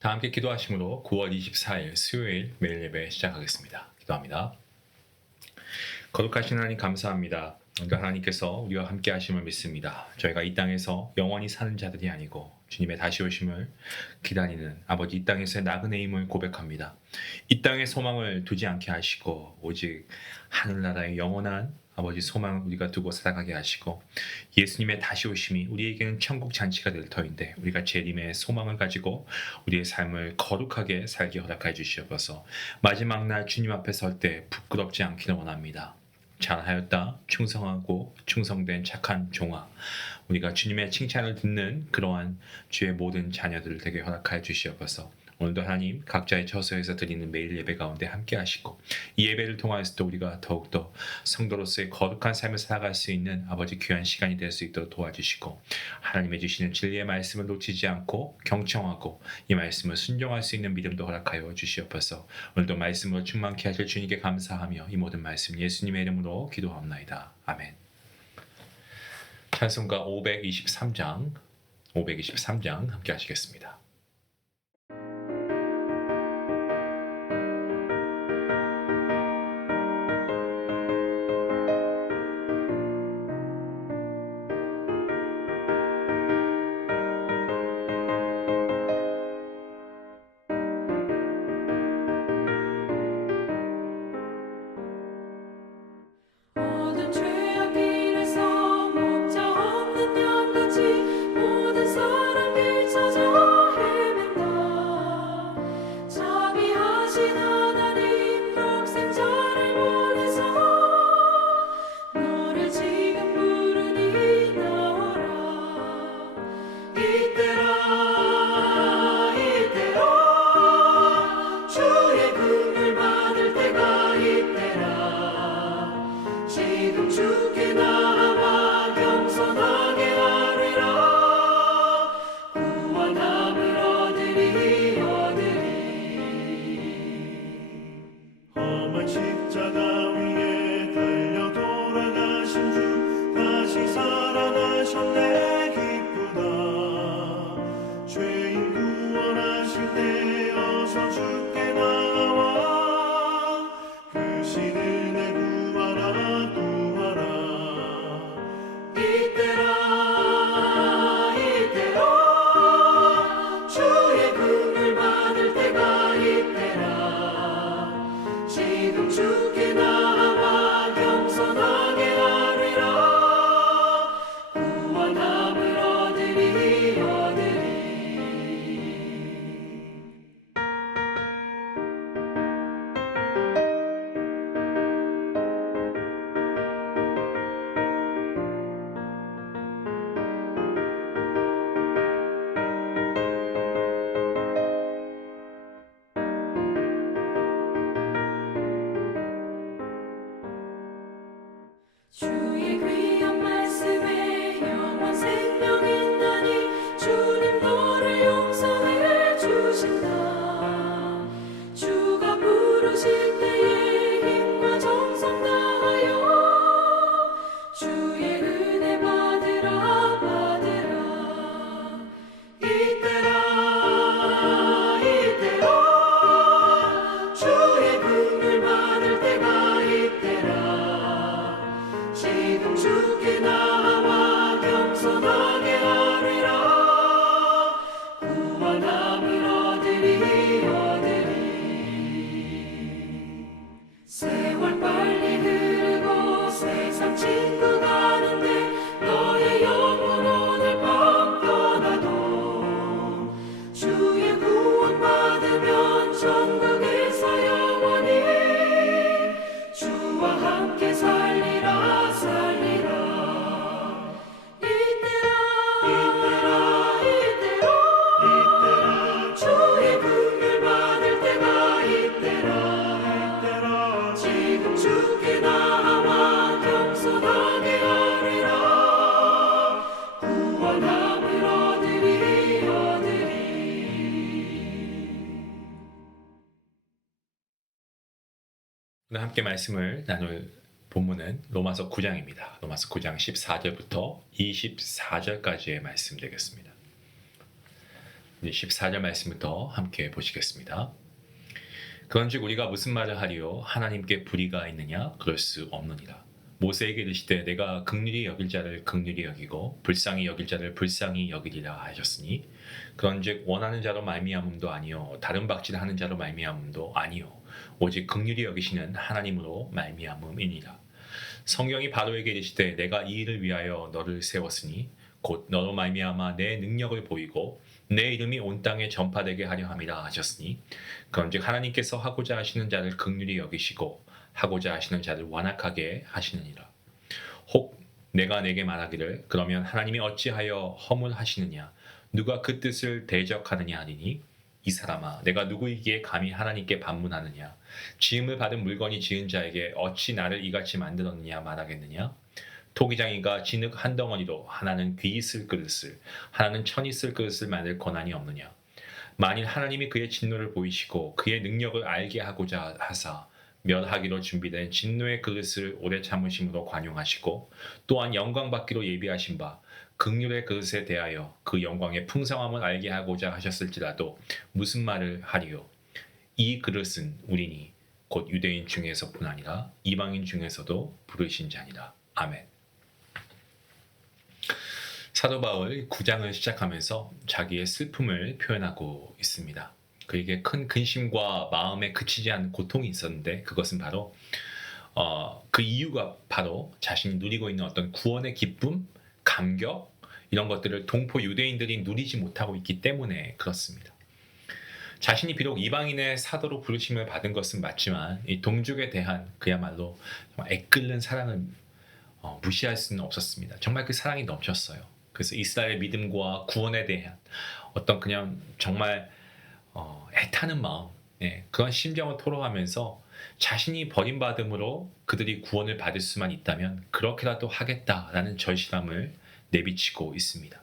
다 함께 기도하심으로 9월 24일 수요일 매일 예배 시작하겠습니다. 기도합니다. 거룩하신 하나님 감사합니다. 오늘 하나님께서 우리와 함께 하심을 믿습니다. 저희가 이 땅에서 영원히 사는 자들이 아니고 주님의 다시 오심을 기다리는 아버지 이 땅에서의 나그네임을 고백합니다. 이 땅에 소망을 두지 않게 하시고 오직 하늘나라의 영원한 아버지 소망을 우리가 두고 살아가게 하시고 예수님의 다시 오심이 우리에게는 천국 잔치가 될 터인데 우리가 재림의 소망을 가지고 우리의 삶을 거룩하게 살게 허락해 주시옵소서. 마지막 날 주님 앞에 설 때 부끄럽지 않기를 원합니다. 잘하였다 충성하고 충성된 착한 종아, 우리가 주님의 칭찬을 듣는 그러한 주의 모든 자녀들을 되게 허락하여 주시옵소서. 오늘도 하나님 각자의 처소에서 드리는 매일 예배 가운데 함께 하시고 이 예배를 통하여서도 우리가 더욱더 성도로서의 거룩한 삶을 살아갈 수 있는 아버지 귀한 시간이 될 수 있도록 도와주시고 하나님의 주시는 진리의 말씀을 놓치지 않고 경청하고 이 말씀을 순종할 수 있는 믿음도 허락하여 주시옵소서. 오늘도 말씀으로 충만케 하실 주님께 감사하며 이 모든 말씀 예수님의 이름으로 기도합나이다. 아멘. 찬송가 523장 함께 하시겠습니다. 모든 죄악 길에서 목자 없는 양같이 모든 사람들 찾아 헤맨다. 자비하신 하나님 독생자를 보내서 너를 지금 부르니 나오라. 이때라 주의 긍휼 받을 때가 이때라. 지금 주께 나와 겸손하게 아뢰라. 구원함을 얻으리. 험한 십자가 위에 달려 돌아가신 주 다시 살아나셨네 기쁘다. 죄인 구원하실 때 어서 주께 나와 그 신은혜 구하라 구하라. 이때라 주의 긍휼 받을 때가 이때라. 지금 주께 나와 겸손하게 아뢰라. 구원함을 얻으리. 주의 귀한 말씀에 영원 생명 있나니 주님 너를 용서해 주신다. 주가 부르실 때에 힘과 정성 다하여 주의 은혜 받으라. 이때라 주의 긍휼 받을 때가 이때라. 지금 주께 나와 겸손하게 아뢰라. 구원함을 얻으리. 세월 빨리 흐르고 세상 친구 가는데 너의 영혼 오늘 밤 떠나도 주의 구원 받으면 천국에서 영원히 주와 함께 살리라. 이때라 주의 긍휼 받을 때가 이때라. 지금 주께 나와 겸손하게 아뢰라. 구원함을 얻으리. 오늘 함께 말씀을 나눌 본문은 로마서 9장입니다. 로마서 9장 14절부터 24절까지의 말씀 되겠습니다. 이제 14절 말씀부터 함께 보시겠습니다. 그런즉 우리가 무슨 말을 하리요? 하나님께 불의가 있느냐? 그럴 수 없느니라. 모세에게 이르시되 내가 긍휼히 여길 자를 긍휼히 여기고 불쌍히 여길 자를 불쌍히 여기리라 하셨으니 그런즉 원하는 자로 말미암음도 아니요 다른 박질을 하는 자로 말미암음도 아니요 오직 긍휼히 여기시는 하나님으로 말미암음이니라. 성경이 바로에게 이르시되 내가 이 일을 위하여 너를 세웠으니 곧 너로 말미암아 내 능력을 보이고 내 이름이 온 땅에 전파되게 하려 함이라 하셨으니 그런즉 하나님께서 하고자 하시는 자를 긍휼히 여기시고 하고자 하시는 자를 완악하게 하시느니라. 혹 내가 내게 말하기를 그러면 하나님이 어찌하여 허물하시느냐 누가 그 뜻을 대적하느냐 하리니 이 사람아 내가 누구이기에 감히 하나님께 반문하느냐 지음을 받은 물건이 지은 자에게 어찌 나를 이같이 만들었느냐 말하겠느냐. 토기장이가 진흙 한 덩어리로 하나는 귀 있을 그릇을 하나는 천 있을 그릇을 만들 권한이 없느냐. 만일 하나님이 그의 진노를 보이시고 그의 능력을 알게 하고자 하사 멸하기로 준비된 진노의 그릇을 오래 참으심으로 관용하시고 또한 영광 받기로 예비하신 바 긍휼의 그릇에 대하여 그 영광의 풍성함을 알게 하고자 하셨을지라도 무슨 말을 하리요. 이 그릇은 우리니 곧 유대인 중에서뿐 아니라 이방인 중에서도 부르신 자니라. 아멘. 사도 바울 9장을 시작하면서 자기의 슬픔을 표현하고 있습니다. 그에게 큰 근심과 마음에 그치지 않는 고통이 있었는데 그것은 바로 그 이유가 바로 자신이 누리고 있는 어떤 구원의 기쁨, 감격 이런 것들을 동포 유대인들이 누리지 못하고 있기 때문에 그렇습니다. 자신이 비록 이방인의 사도로 부르심을 받은 것은 맞지만 이 동족에 대한 그야말로 정말 애끓는 사랑을 무시할 수는 없었습니다. 정말 그 사랑이 넘쳤어요. 그래서 이스라엘의 믿음과 구원에 대한 어떤 그냥 정말 애타는 마음, 그런 심정을 토로하면서 자신이 버림받음으로 그들이 구원을 받을 수만 있다면 그렇게라도 하겠다라는 절실함을 내비치고 있습니다.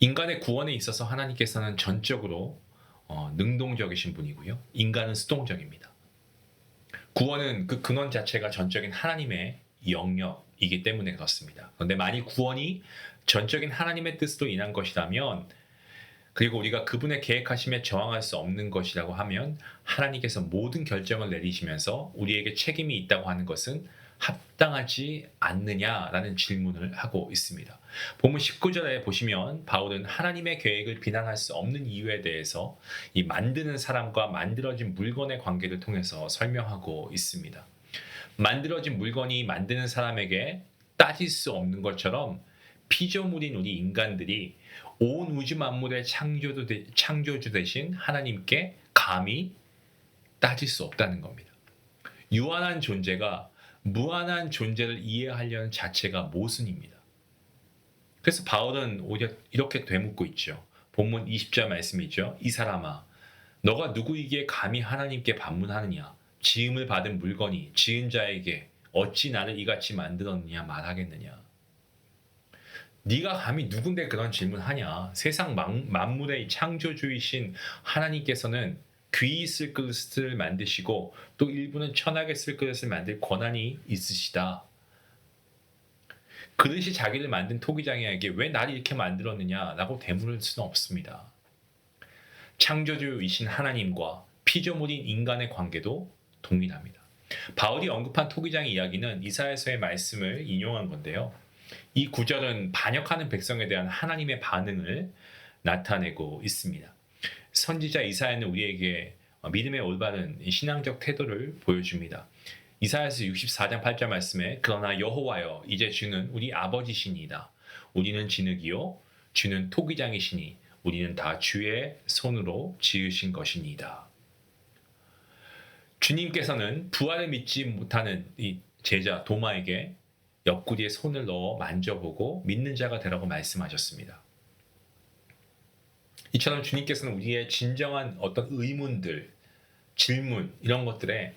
인간의 구원에 있어서 하나님께서는 전적으로 능동적이신 분이고요. 인간은 수동적입니다. 구원은 그 근원 자체가 전적인 하나님의 영역이기 때문에 그렇습니다. 그런데 만일 구원이 전적인 하나님의 뜻으로 인한 것이라면 그리고 우리가 그분의 계획하심에 저항할 수 없는 것이라고 하면 하나님께서 모든 결정을 내리시면서 우리에게 책임이 있다고 하는 것은 합당하지 않느냐라는 질문을 하고 있습니다. 본문 19절에 보시면 바울은 하나님의 계획을 비난할 수 없는 이유에 대해서 이 만드는 사람과 만들어진 물건의 관계를 통해서 설명하고 있습니다. 만들어진 물건이 만드는 사람에게 따질 수 없는 것처럼 피조물인 우리 인간들이 온 우주 만물의 창조주 되신 하나님께 감히 따질 수 없다는 겁니다. 유한한 존재가 무한한 존재를 이해하려는 자체가 모순입니다. 그래서 바울은 오히려 이렇게 되묻고 있죠. 본문 20절 말씀이죠. 이 사람아 너가 누구이기에 감히 하나님께 반문하느냐 지음을 받은 물건이 지은 자에게 어찌 나를 이같이 만들었느냐 말하겠느냐. 네가 감히 누군데 그런 질문하냐. 세상 만물의 창조주이신 하나님께서는 귀 있을 그릇을 만드시고 또 일부는 천하게 쓸 그릇을 만들 권한이 있으시다. 그릇이 자기를 만든 토기장이에게 왜 나를 이렇게 만들었느냐라고 되물을 수는 없습니다. 창조주이신 하나님과 피조물인 인간의 관계도 동일합니다. 바울이 언급한 토기장의 이야기는 이사야서의 말씀을 인용한 건데요. 이 구절은 반역하는 백성에 대한 하나님의 반응을 나타내고 있습니다. 선지자 이사야는 우리에게 믿음의 올바른 신앙적 태도를 보여줍니다. 이사야서 64장 8절 말씀에 그러나 여호와여 이제 주는 우리 아버지시니이다. 우리는 진흙이요 주는 토기장이시니 우리는 다 주의 손으로 지으신 것이니이다. 주님께서는 부활을 믿지 못하는 이 제자 도마에게 옆구리에 손을 넣어 만져보고 믿는 자가 되라고 말씀하셨습니다. 이처럼 주님께서는 우리의 진정한 어떤 의문들, 질문 이런 것들에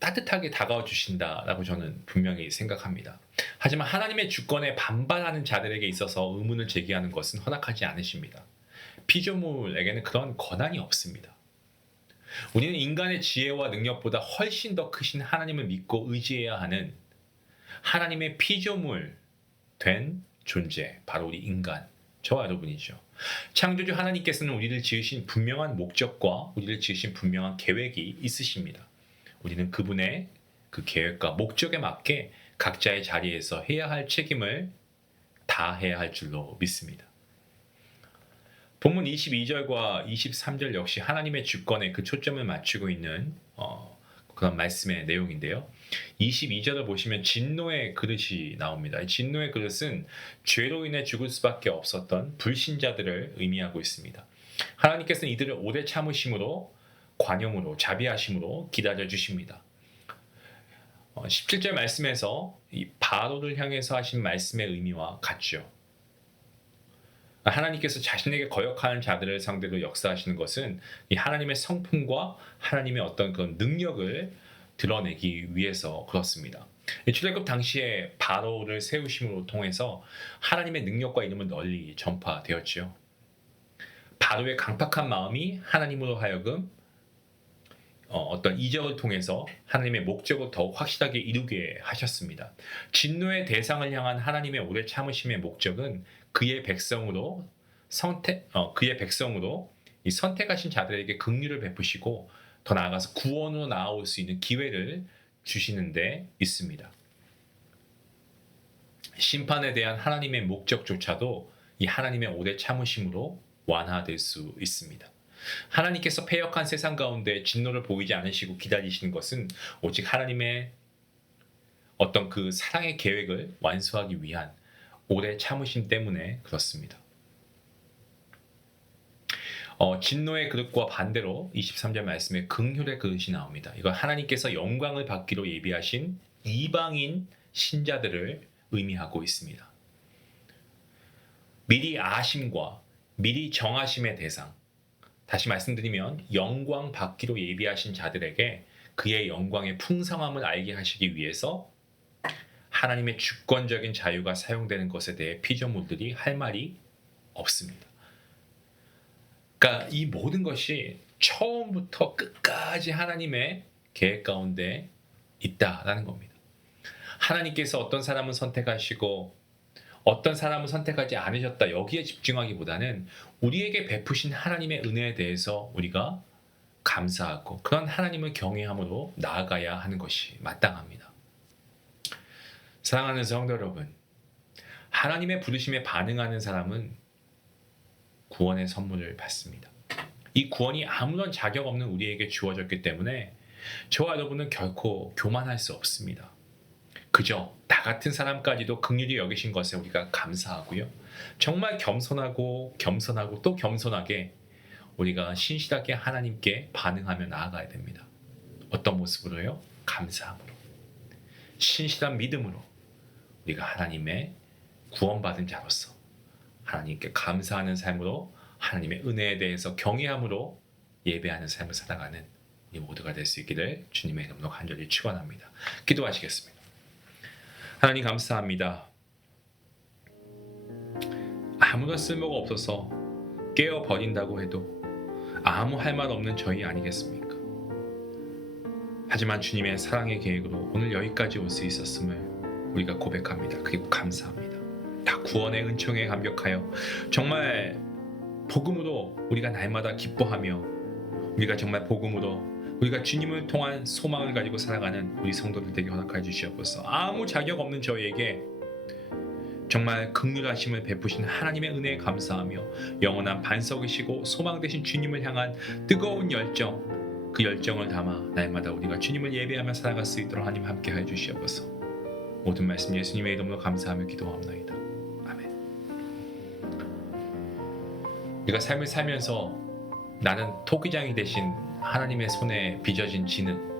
따뜻하게 다가와 주신다라고 저는 분명히 생각합니다. 하지만 하나님의 주권에 반발하는 자들에게 있어서 의문을 제기하는 것은 허락하지 않으십니다. 피조물에게는 그런 권한이 없습니다. 우리는 인간의 지혜와 능력보다 훨씬 더 크신 하나님을 믿고 의지해야 하는 하나님의 피조물 된 존재, 바로 우리 인간, 저와 여러분이죠. 창조주 하나님께서는 우리를 지으신 분명한 목적과 우리를 지으신 분명한 계획이 있으십니다. 우리는 그분의 그 계획과 목적에 맞게 각자의 자리에서 해야 할 책임을 다해야 할 줄로 믿습니다. 본문 22절과 23절 역시 하나님의 주권에 그 초점을 맞추고 있는 그런 말씀의 내용인데요. 22절을 보시면 진노의 그릇이 나옵니다. 이 진노의 그릇은 죄로 인해 죽을 수밖에 없었던 불신자들을 의미하고 있습니다. 하나님께서는 이들을 오래 참으심으로 관용으로 자비하심으로 기다려 주십니다. 17절 말씀에서 이 바로를 향해서 하신 말씀의 의미와 같죠. 하나님께서 자신에게 거역하는 자들을 상대로 역사하시는 것은 이 하나님의 성품과 하나님의 어떤 그런 능력을 드러내기 위해서 그렇습니다. 출애굽 당시에 바로를 세우심으로 통해서 하나님의 능력과 이름은 널리 전파되었지요. 바로의 강팍한 마음이 하나님으로 하여금 어떤 이적을 통해서 하나님의 목적을 더욱 확실하게 이루게 하셨습니다. 진노의 대상을 향한 하나님의 오래 참으심의 목적은 그의 백성으로 이 선택하신 자들에게 긍휼을 베푸시고 더 나아가서 구원으로 나아올 수 있는 기회를 주시는 데 있습니다. 심판에 대한 하나님의 목적조차도 이 하나님의 오래 참으심으로 완화될 수 있습니다. 하나님께서 패역한 세상 가운데 진노를 보이지 않으시고 기다리시는 것은 오직 하나님의 어떤 그 사랑의 계획을 완수하기 위한 오래 참으심 때문에 그렇습니다. 진노의 그릇과 반대로 23절 말씀에 긍휼의 그릇이 나옵니다. 이건 하나님께서 영광을 받기로 예비하신 이방인 신자들을 의미하고 있습니다. 미리 아심과 미리 정하심의 대상, 다시 말씀드리면 영광 받기로 예비하신 자들에게 그의 영광의 풍성함을 알게 하시기 위해서 하나님의 주권적인 자유가 사용되는 것에 대해 피조물들이 할 말이 없습니다. 그러니까 이 모든 것이 처음부터 끝까지 하나님의 계획 가운데 있다라는 겁니다. 하나님께서 어떤 사람은 선택하시고 어떤 사람은 선택하지 않으셨다, 여기에 집중하기보다는 우리에게 베푸신 하나님의 은혜에 대해서 우리가 감사하고 그런 하나님을 경외함으로 나아가야 하는 것이 마땅합니다. 사랑하는 성도 여러분, 하나님의 부르심에 반응하는 사람은 구원의 선물을 받습니다. 이 구원이 아무런 자격 없는 우리에게 주어졌기 때문에 저와 여러분은 결코 교만할 수 없습니다. 그저 나 같은 사람까지도 긍휼히 여기신 것에 우리가 감사하고요. 정말 겸손하고 또 겸손하게 우리가 신실하게 하나님께 반응하며 나아가야 됩니다. 어떤 모습으로요? 감사함으로, 신실한 믿음으로 우리가 하나님의 구원받은 자로서 하나님께 감사하는 삶으로 하나님의 은혜에 대해서 경외함으로 예배하는 삶을 살아가는 우리 모두가 될 수 있기를 주님의 이름으로 간절히 축원합니다. 기도하시겠습니다. 하나님 감사합니다. 아무런 쓸모가 없어서 깨어버린다고 해도 아무 할 말 없는 저희 아니겠습니까? 하지만 주님의 사랑의 계획으로 오늘 여기까지 올 수 있었음을 우리가 고백합니다. 그리고 감사합니다. 다 구원의 은총에 감격하여 정말 복음으로 우리가 날마다 기뻐하며 우리가 정말 복음으로 우리가 주님을 통한 소망을 가지고 살아가는 우리 성도들 되게 허락하여 주시옵소서. 아무 자격 없는 저에게 정말 긍휼하심을 베푸신 하나님의 은혜에 감사하며 영원한 반석이시고 소망 되신 주님을 향한 뜨거운 열정, 그 열정을 담아 날마다 우리가 주님을 예배하며 살아갈 수 있도록 하나님 함께하여 주시옵소서. 모든 말씀 예수님의 이름으로 감사하며 기도합니다. 아멘. 우리가 삶을 살면서 나는 토기장이 되신 하나님의 손에 빚어진 진흙,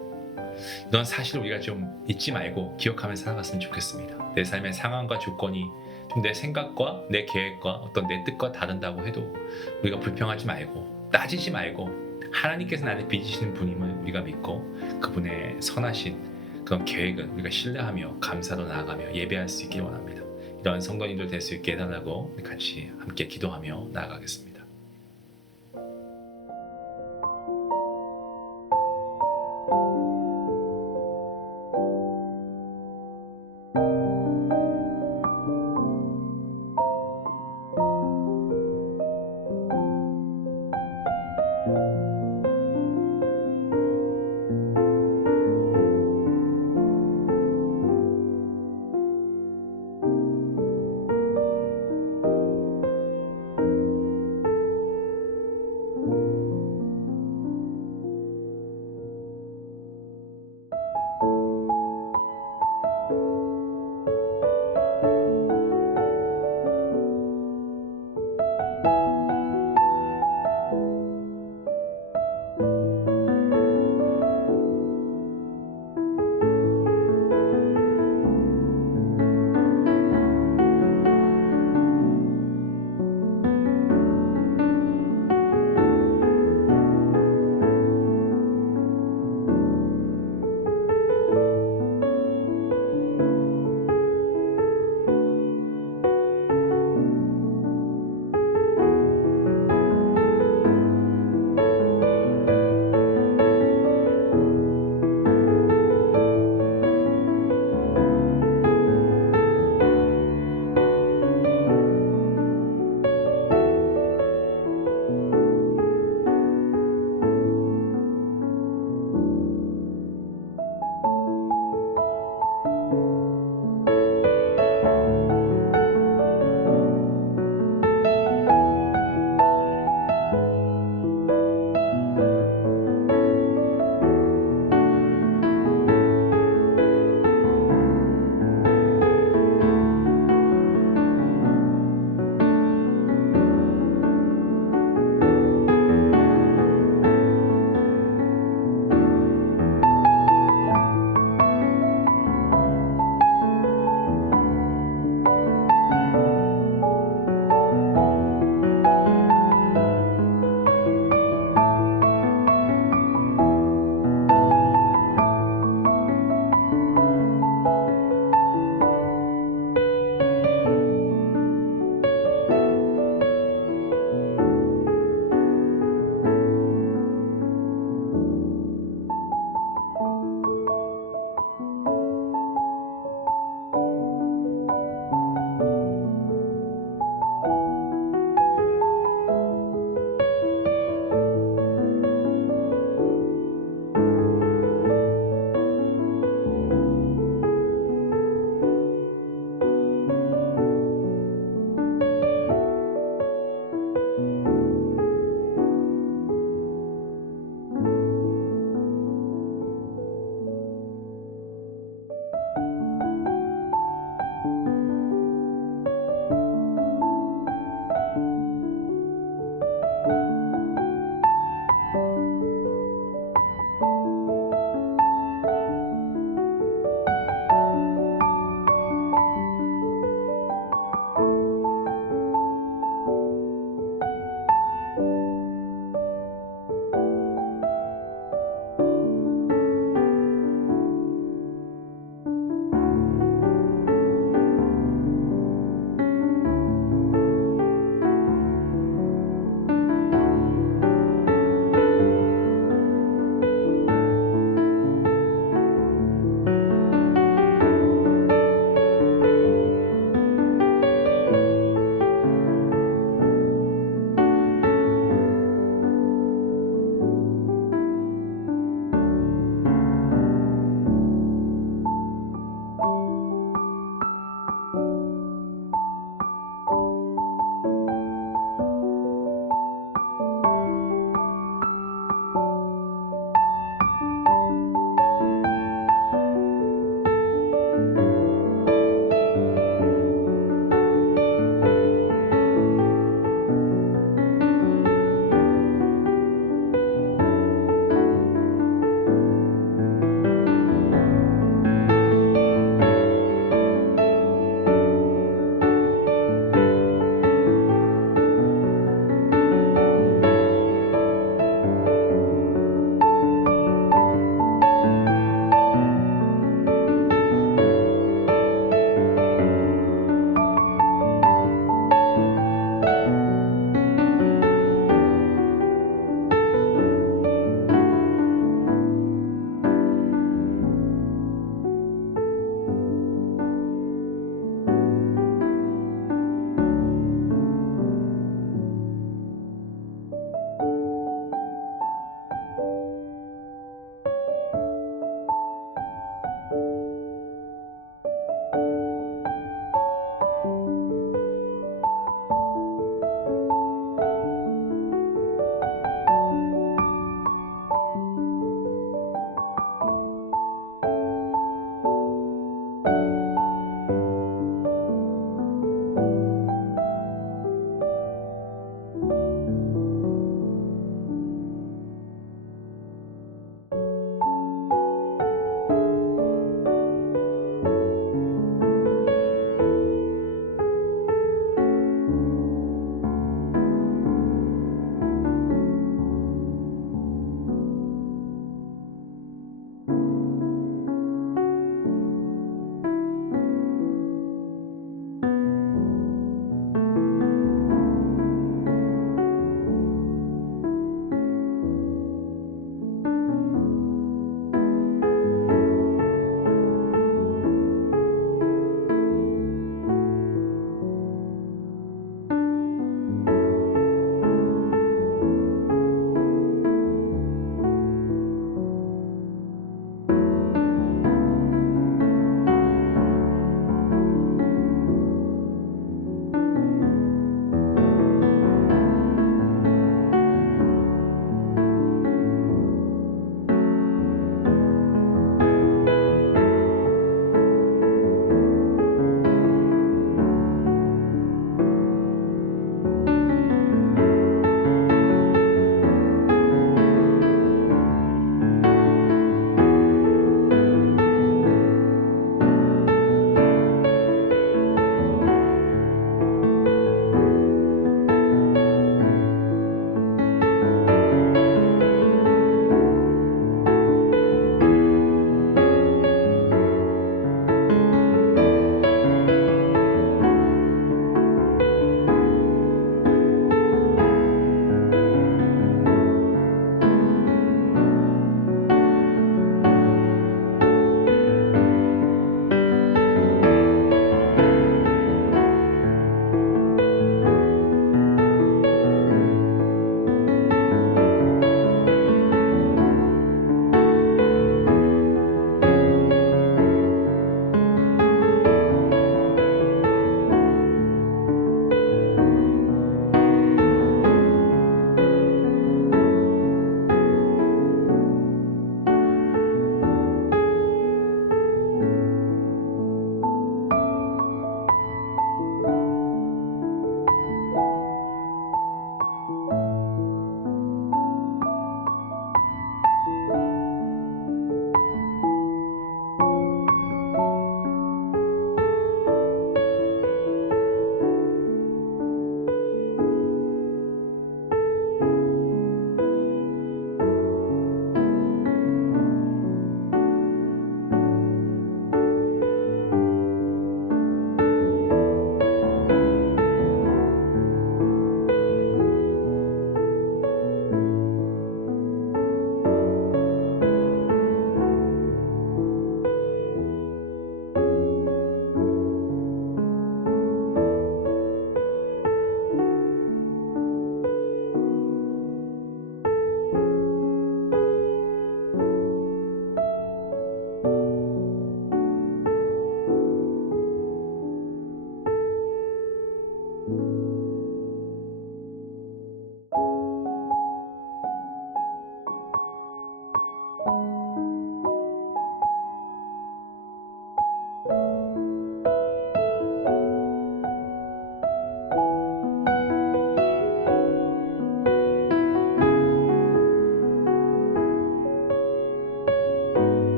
이런 사실을 우리가 좀 잊지 말고 기억하며 살아갔으면 좋겠습니다. 내 삶의 상황과 조건이 좀 내 생각과 내 계획과 어떤 내 뜻과 다른다고 해도 우리가 불평하지 말고 따지지 말고 하나님께서 나를 빚으시는 분임을 우리가 믿고 그분의 선하신 그런 계획을 우리가 신뢰하며 감사로 나아가며 예배할 수 있길 원합니다. 이러한 성도님들 될 수 있게 해달라고 같이 함께 기도하며 나아가겠습니다.